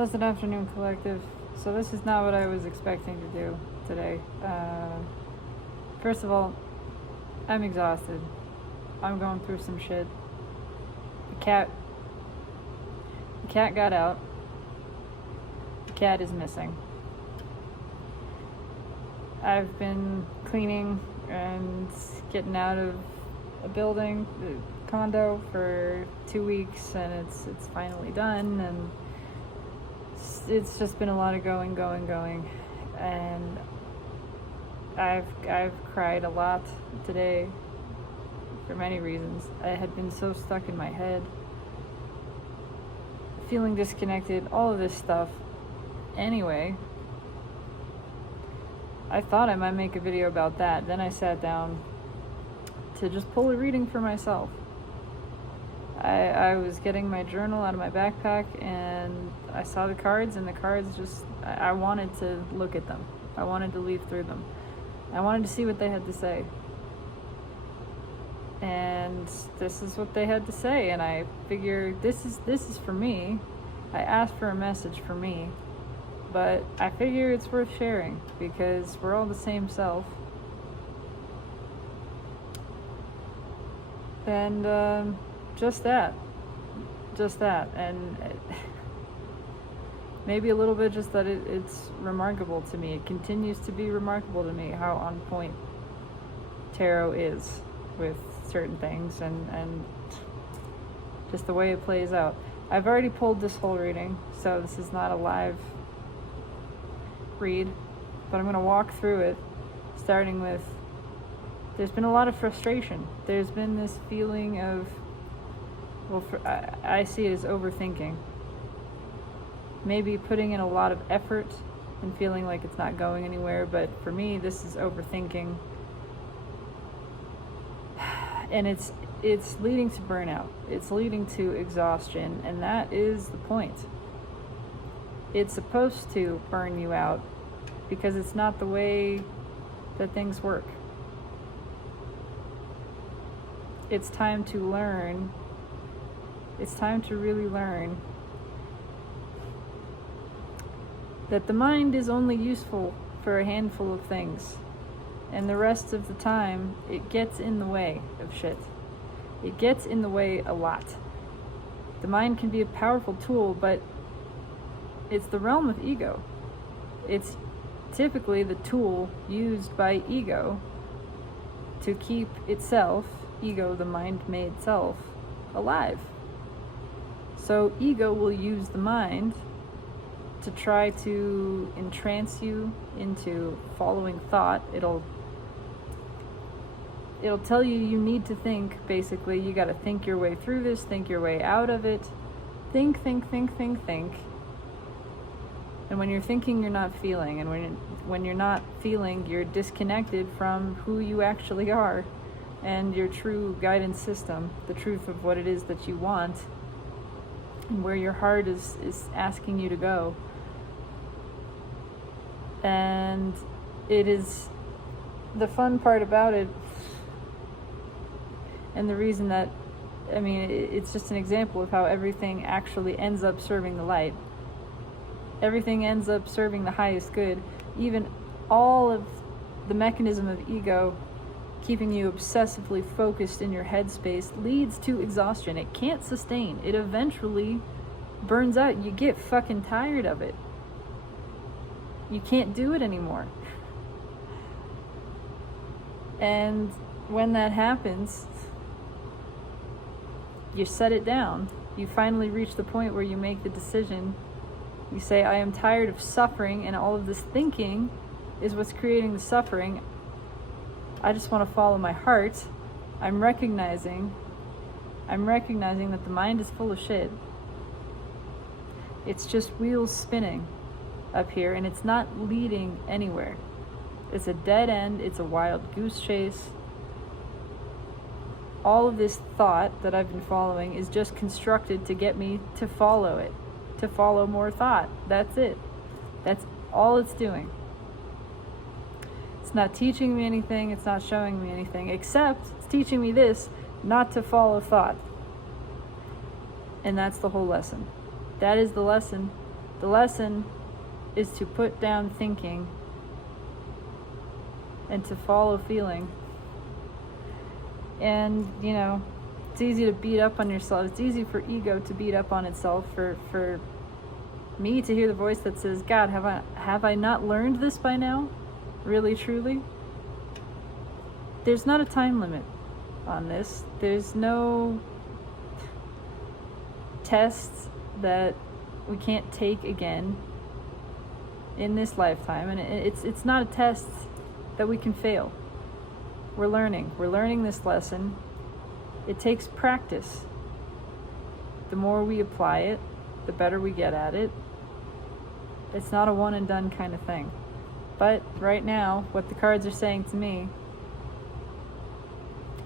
Pleasant afternoon, collective. So this is not what I was expecting to do today. First of all, I'm exhausted. I'm going through some shit. The cat got out. The cat is missing. I've been cleaning and getting out of a building, a condo, for 2 weeks, and it's finally done, and it's just been a lot of going, and I've cried a lot today for many reasons. I had been so stuck in my head, feeling disconnected, all of this stuff. Anyway, I thought I might make a video about that. Then I sat down to just pull a reading for myself. I was getting my journal out of my backpack, and I saw the cards, and the cards just, I wanted to look at them. I wanted to leaf through them. I wanted to see what they had to say. And this is what they had to say, and I figured this is for me. I asked for a message for me, but I figure it's worth sharing because we're all the same self. And just that, and maybe a little bit just that it's remarkable to me. It continues to be remarkable to me how on point tarot is with certain things, and just the way it plays out. I've already pulled this whole reading, so this is not a live read, but I'm going to walk through it, starting with, there's been a lot of frustration. There's been this feeling of, well, I see it as overthinking. Maybe putting in a lot of effort and feeling like it's not going anywhere, but for me, this is overthinking. And it's leading to burnout. It's leading to exhaustion, and that is the point. It's supposed to burn you out because it's not the way that things work. It's time to learn. It's time to really learn that the mind is only useful for a handful of things, and the rest of the time it gets in the way of shit. It gets in the way a lot. The mind can be a powerful tool, but it's the realm of ego. It's typically the tool used by ego to keep itself, ego, the mind-made self, alive. So ego will use the mind to try to entrance you into following thought. It'll tell you need to think, basically. You got to think your way through this, think your way out of it. Think. And when you're thinking, you're not feeling. And when you're not feeling, you're disconnected from who you actually are and your true guidance system, the truth of what it is that you want and where your heart is asking you to go. And it is the fun part about it, and the reason that, I mean, it's just an example of how everything actually ends up serving the light. Everything ends up serving the highest good. Even all of the mechanism of ego keeping you obsessively focused in your headspace leads to exhaustion. It can't sustain. It eventually burns out. You get fucking tired of it. You can't do it anymore. And when that happens, you set it down. You finally reach the point where you make the decision. You say, I am tired of suffering, and all of this thinking is what's creating the suffering. I just want to follow my heart. I'm recognizing that the mind is full of shit. It's just wheels spinning up here, and it's not leading anywhere. It's a dead end. It's a wild goose chase. All of this thought that I've been following is just constructed to get me to follow it, to follow more thought. That's it. That's all it's doing. It's not teaching me anything. It's not showing me anything, except it's teaching me this, not to follow thought. And that's the whole lesson. That is the lesson. The lesson is to put down thinking and to follow feeling. And, you know, it's easy to beat up on yourself. It's easy for ego to beat up on itself, for me to hear the voice that says, God, have I not learned this by now? Really, truly? There's not a time limit on this. There's no tests that we can't take again in this lifetime, and it's not a test that we can fail. We're learning this lesson. It takes practice. The more we apply it, the better we get at it. It's not a one and done kind of thing. But right now, what the cards are saying to me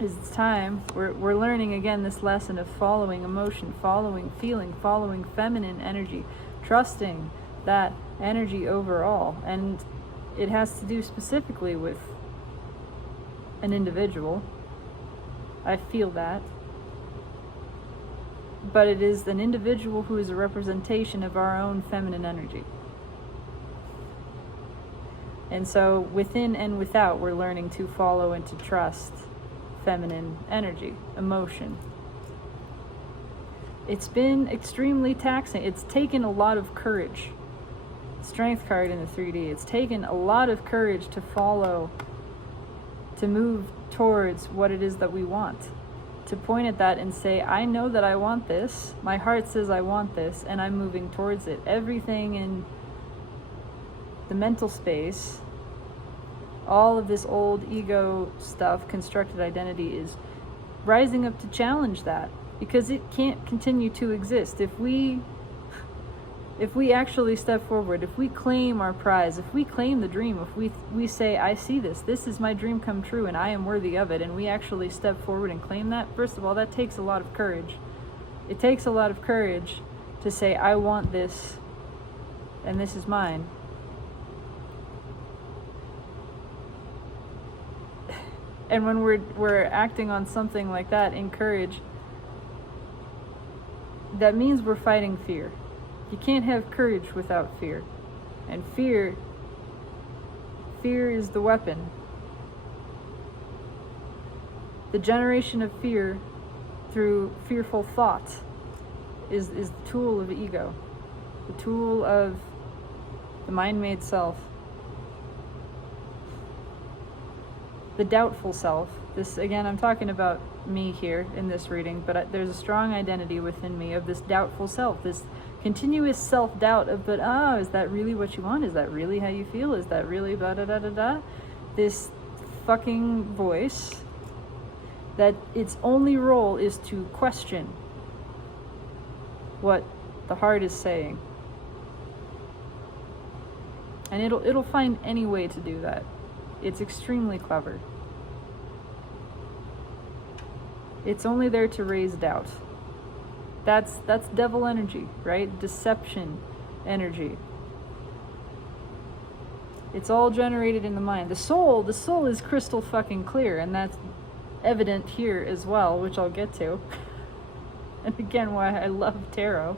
is it's time. We're learning again this lesson of following emotion, following feeling, following feminine energy, trusting that energy overall. And it has to do specifically with an individual. I feel that. But it is an individual who is a representation of our own feminine energy. And so within and without, we're learning to follow and to trust feminine energy, emotion. It's been extremely taxing. It's taken a lot of courage. Strength card in the 3D. It's taken a lot of courage to follow, to move towards what it is that we want. To point at that and say, I know that I want this. My heart says I want this, and I'm moving towards it. Everything in the mental space, all of this old ego stuff, constructed identity, is rising up to challenge that, because it can't continue to exist. If we actually step forward, if we claim our prize, if we claim the dream, if we say, I see this is my dream come true and I am worthy of it, and we actually step forward and claim that, first of all, that takes a lot of courage. It takes a lot of courage to say, I want this, and this is mine. And when we're acting on something like that in courage, that means we're fighting fear. You can't have courage without fear. And fear is the weapon. The generation of fear through fearful thought is the tool of ego, the tool of the mind-made self. The doubtful self. This, again, I'm talking about me here in this reading, but there's a strong identity within me of this doubtful self, this continuous self-doubt of, but is that really what you want? Is that really how you feel? Is that really blah da da da da? This fucking voice that its only role is to question what the heart is saying. And it'll find any way to do that. It's extremely clever. It's only there to raise doubt. That's devil energy, right? Deception energy. It's all generated in the mind. The soul is crystal fucking clear, and that's evident here as well, which I'll get to. And again, why I love tarot.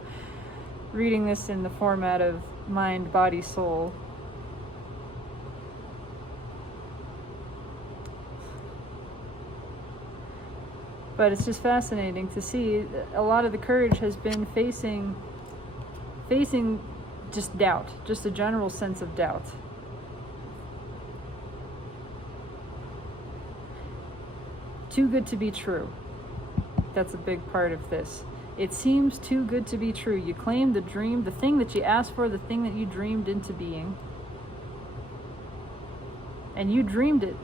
Reading this in the format of mind, body, soul. But it's just fascinating to see a lot of the courage has been facing just doubt, just a general sense of doubt. Too good to be true. That's a big part of this. It seems too good to be true. You claim the dream, the thing that you asked for, the thing that you dreamed into being. And you dreamed it.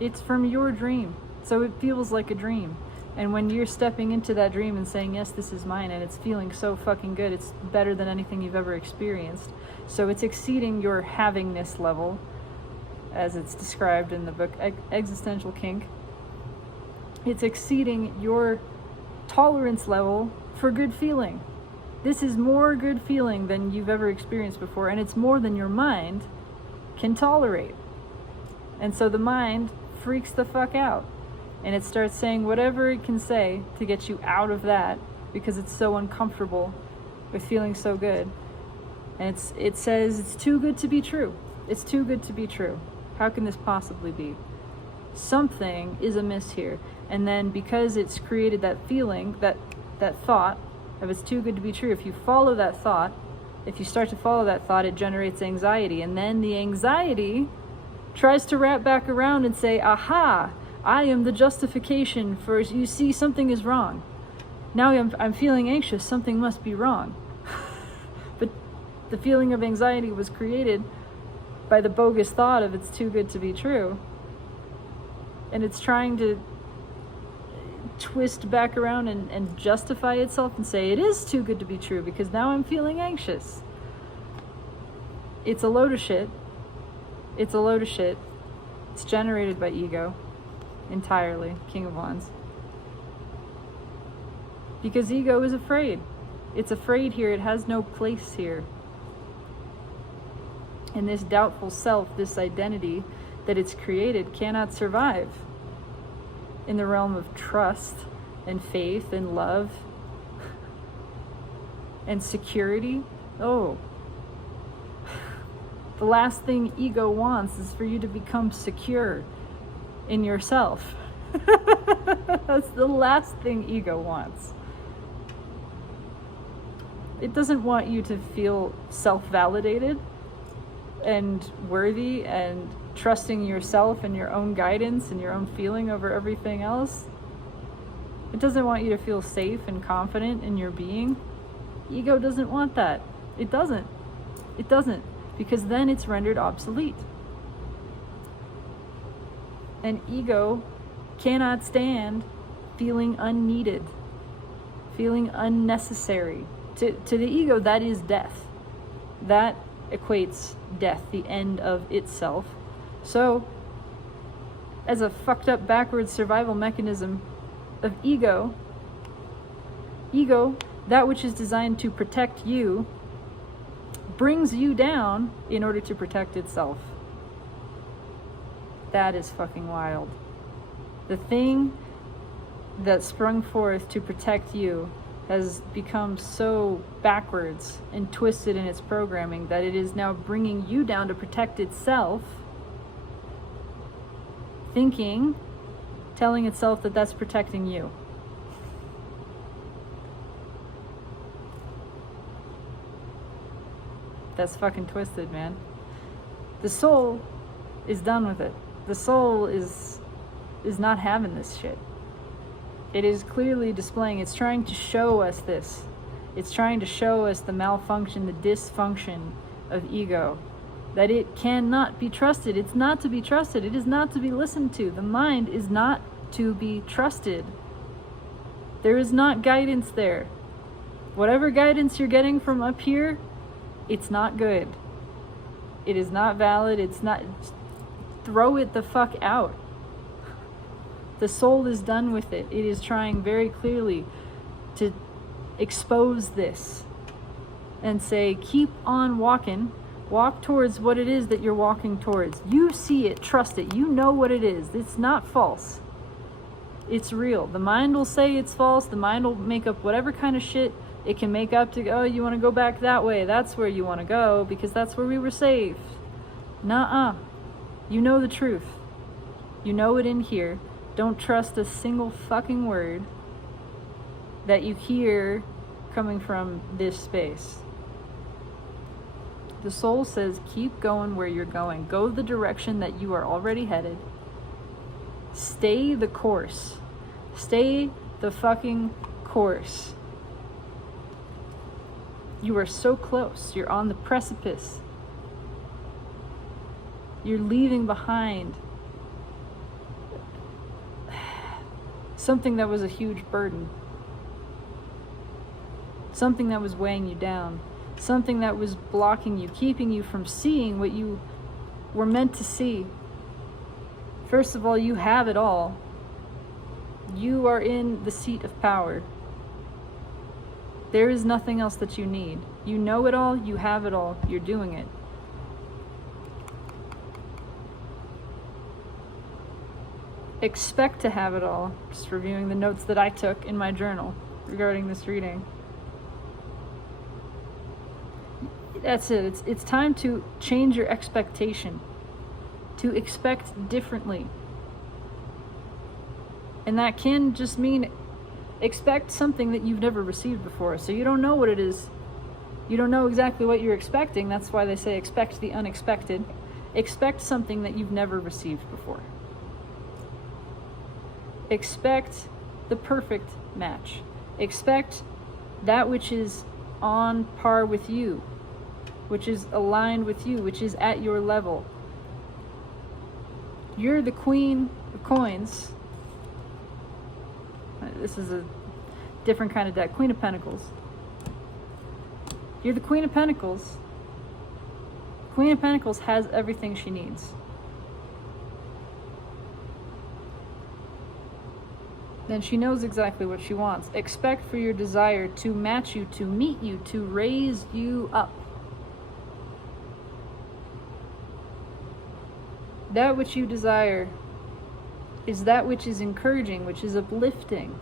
It's from your dream. So it feels like a dream. And when you're stepping into that dream and saying, yes, this is mine, and it's feeling so fucking good, it's better than anything you've ever experienced. So it's exceeding your havingness level, as it's described in the book Existential Kink. It's exceeding your tolerance level for good feeling. This is more good feeling than you've ever experienced before, and it's more than your mind can tolerate. And so the mind freaks the fuck out. And it starts saying whatever it can say to get you out of that, because it's so uncomfortable with feeling so good. And it says it's too good to be true. It's too good to be true. How can this possibly be? Something is amiss here. And then because it's created that feeling, that thought of it's too good to be true, if you follow that thought, if you start to follow that thought, it generates anxiety. And then the anxiety tries to wrap back around and say, aha, I am the justification for, you see, something is wrong. Now I'm feeling anxious, something must be wrong. But the feeling of anxiety was created by the bogus thought of it's too good to be true. And it's trying to twist back around and justify itself and say it is too good to be true because now I'm feeling anxious. It's a load of shit. It's a load of shit. It's generated by ego entirely, King of Wands. Because ego is afraid. It's afraid here. It has no place here. And this doubtful self, this identity that it's created, cannot survive in the realm of trust and faith and love and security. Oh, the last thing ego wants is for you to become secure in yourself. That's the last thing ego wants. It doesn't want you to feel self-validated and worthy and trusting yourself and your own guidance and your own feeling over everything else. It doesn't want you to feel safe and confident in your being. Ego doesn't want that. It doesn't. It doesn't. Because then it's rendered obsolete. And ego cannot stand feeling unneeded, feeling unnecessary. To the ego, that is death. That equates death, the end of itself. So, as a fucked up backwards survival mechanism of ego, that which is designed to protect you, brings you down in order to protect itself. That is fucking wild. The thing that sprung forth to protect you has become so backwards and twisted in its programming that it is now bringing you down to protect itself, telling itself that that's protecting you. That's fucking twisted, man. The soul is done with it. The soul is not having this shit. It is clearly displaying, it's trying to show us this. It's trying to show us the malfunction, the dysfunction of ego. That it cannot be trusted. It's not to be trusted. It is not to be listened to. The mind is not to be trusted. There is not guidance there. Whatever guidance you're getting from up here, it's not good. It is not valid. It's not... Throw it the fuck out. The soul is done with it. It is trying very clearly to expose this and say, keep on walking. Walk towards what it is that you're walking towards. You see it, trust it. You know what it is. It's not false. It's real. The mind will say it's false. The mind will make up whatever kind of shit it can make up to, oh, you want to go back that way. That's where you want to go because that's where we were saved. Nuh-uh. You know the truth. You know it in here. Don't trust a single fucking word that you hear coming from this space. The soul says, keep going where you're going. Go the direction that you are already headed. Stay the course. Stay the fucking course. You are so close. You're on the precipice. You're leaving behind something that was a huge burden. Something that was weighing you down. Something that was blocking you, keeping you from seeing what you were meant to see. First of all, you have it all. You are in the seat of power. There is nothing else that you need. You know it all, you have it all, you're doing it. Expect to have it all. Just reviewing the notes that I took in my journal regarding this reading. That's it. It's time to change your expectation, to expect differently. And that can just mean expect something that you've never received before. So you don't know what it is. You don't know exactly what you're expecting. That's why they say expect the unexpected. Expect something that you've never received before. Expect the perfect match. Expect that which is on par with you, which is aligned with you, which is at your level. You're the queen of coins. This is a different kind of deck. Queen of Pentacles. You're the Queen of Pentacles. Queen of Pentacles has everything she needs. Then she knows exactly what she wants. Expect for your desire to match you, to meet you, to raise you up. That which you desire is that which is encouraging, which is uplifting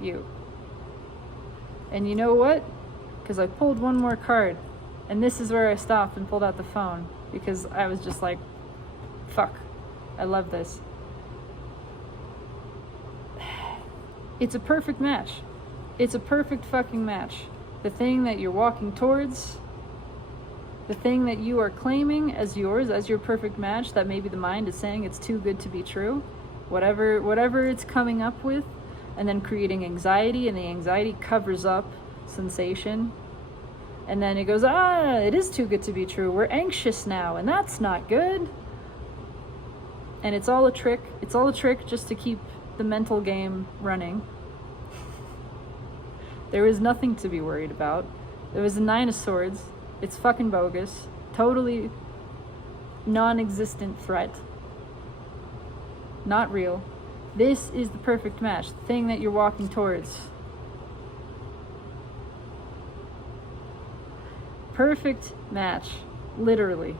you. And you know what? Because I pulled one more card, and this is where I stopped and pulled out the phone, because I was just like, fuck, I love this. It's a perfect match. It's a perfect fucking match. The thing that you're walking towards, the thing that you are claiming as yours, as your perfect match, that maybe the mind is saying it's too good to be true, whatever it's coming up with, and then creating anxiety, and the anxiety covers up sensation, and then it goes, it is too good to be true, we're anxious now, and that's not good. And it's all a trick. It's all a trick just to keep the mental game running. There is nothing to be worried about. There was a 9 of Swords. It's fucking bogus. Totally non-existent threat. Not real. This is the perfect match. The thing that you're walking towards. Perfect match. Literally.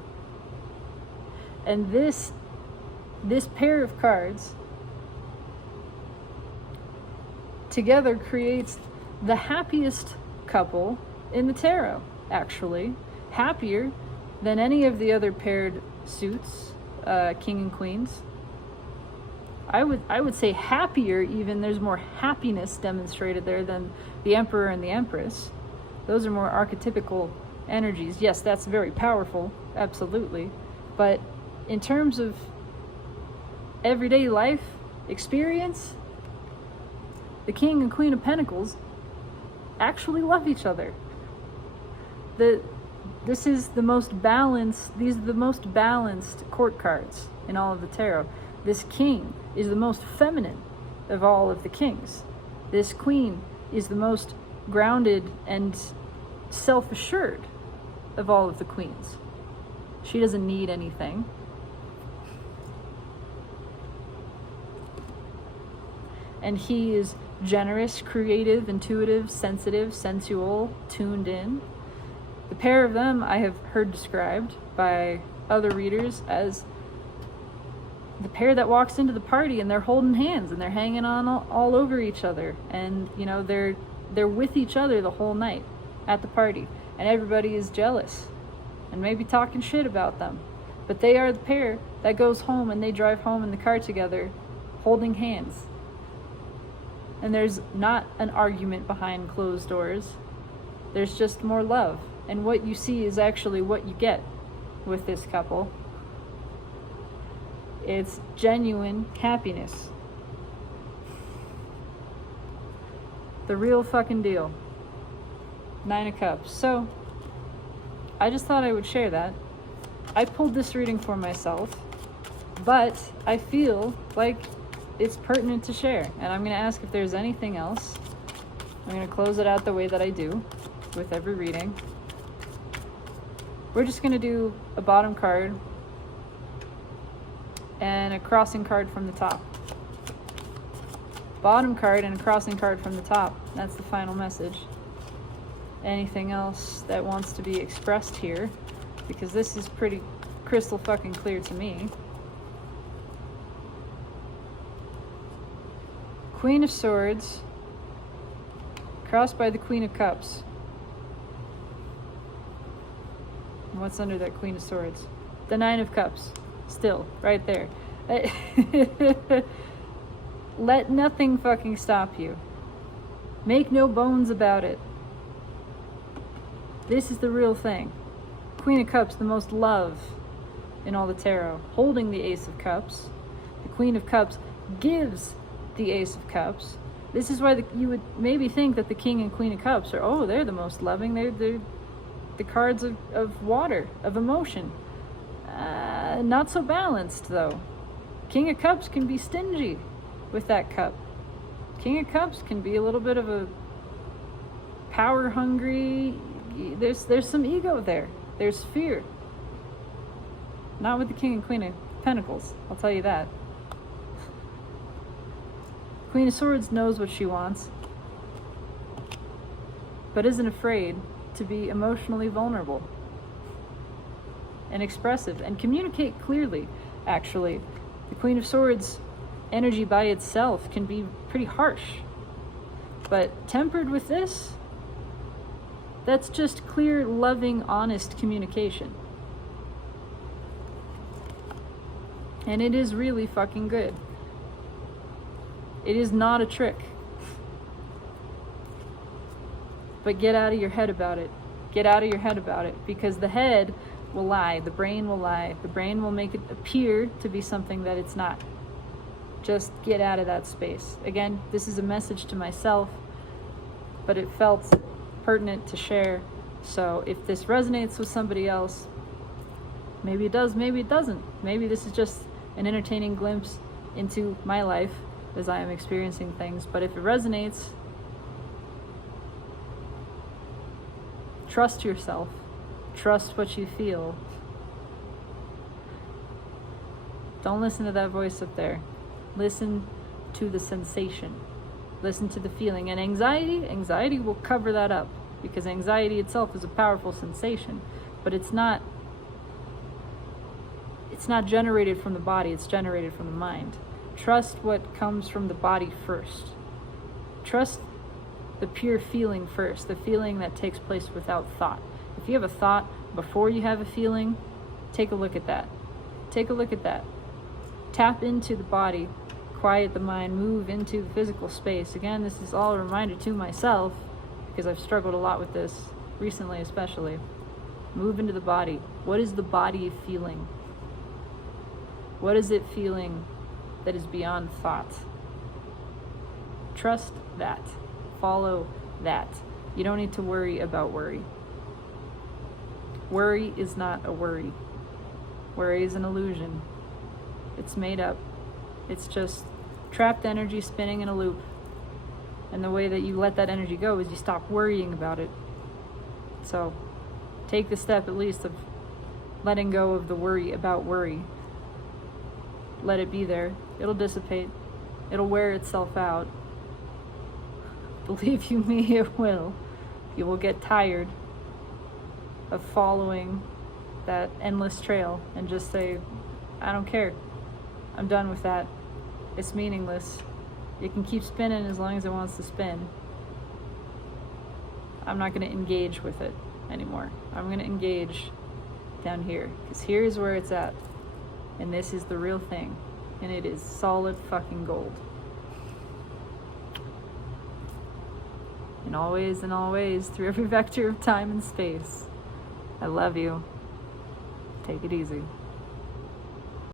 And this pair of cards together creates the happiest couple in the tarot, actually. Happier than any of the other paired suits, king and queens. I would say happier even. There's more happiness demonstrated there than the Emperor and the Empress. Those are more archetypical energies. Yes, that's very powerful, absolutely. But in terms of everyday life experience, the King and Queen of Pentacles actually love each other. This is the most balanced, these are the most balanced court cards in all of the tarot. This king is the most feminine of all of the kings. This queen is the most grounded and self-assured of all of the queens. She doesn't need anything. And he is generous, creative, intuitive, sensitive, sensual, tuned in. The pair of them I have heard described by other readers as the pair that walks into the party and they're holding hands and they're hanging on all over each other, and you know they're with each other the whole night at the party, and everybody is jealous and maybe talking shit about them, but they are the pair that goes home and they drive home in the car together holding hands. And there's not an argument behind closed doors. There's just more love. And what you see is actually what you get with this couple. It's genuine happiness. The real fucking deal. 9 of Cups. So, I just thought I would share that. I pulled this reading for myself, but I feel like it's pertinent to share, and I'm going to ask if there's anything else. I'm going to close it out the way that I do with every reading. We're just going to do a bottom card and a crossing card from the top. Bottom card and a crossing card from the top. That's the final message. Anything else that wants to be expressed here, because this is pretty crystal fucking clear to me. Queen of Swords, crossed by the Queen of Cups. what's under that Queen of Swords? The Nine of Cups. Still, right there. Let nothing fucking stop you. Make no bones about it. This is the real thing. Queen of Cups, the most love in all the tarot, holding the Ace of Cups. The Queen of Cups gives the Ace of Cups. This is why you would maybe think that the King and Queen of Cups are, they're the most loving. They're the cards of water, of emotion. Not so balanced, though. King of Cups can be stingy with that cup. King of Cups can be a little bit of a power hungry. There's some ego there. There's fear. Not with the King and Queen of Pentacles, I'll tell you that. Queen of Swords knows what she wants, but isn't afraid to be emotionally vulnerable and expressive and communicate clearly, actually. The Queen of Swords energy by itself can be pretty harsh, but tempered with this, that's just clear, loving, honest communication. And it is really fucking good. It is not a trick. But get out of your head about it. Get out of your head about it, because the head will lie, the brain will lie, the brain will make it appear to be something that it's not. Just get out of that space. Again, this is a message to myself, but it felt pertinent to share. So if this resonates with somebody else, maybe it does, maybe it doesn't. Maybe this is just an entertaining glimpse into my life as I am experiencing things. But if it resonates, trust yourself. Trust what you feel. Don't listen to that voice up there. Listen to the sensation. Listen to the feeling. And anxiety will cover that up, because anxiety itself is a powerful sensation, but it's not generated from the body, it's generated from the mind. Trust what comes from the body first. Trust the pure feeling first, the feeling that takes place without thought. If you have a thought before you have a feeling, take a look at that. Take a look at that. Tap into the body, quiet the mind, move into the physical space. Again, this is all a reminder to myself, because I've struggled a lot with this recently, especially. Move into the body. What is the body feeling? What is it feeling that is beyond thought? Trust that. Follow that. You don't need to worry about worry. Worry is not a worry. Worry is an illusion. It's made up. It's just trapped energy spinning in a loop. And the way that you let that energy go is you stop worrying about it. So take the step at least of letting go of the worry about worry. Let it be there. It'll dissipate. It'll wear itself out. Believe you me, it will. You will get tired of following that endless trail and just say, I don't care. I'm done with that. It's meaningless. It can keep spinning as long as it wants to spin. I'm not going to engage with it anymore. I'm going to engage down here, because here's where it's at. And this is the real thing. And it is solid fucking gold. And always, through every vector of time and space, I love you. Take it easy.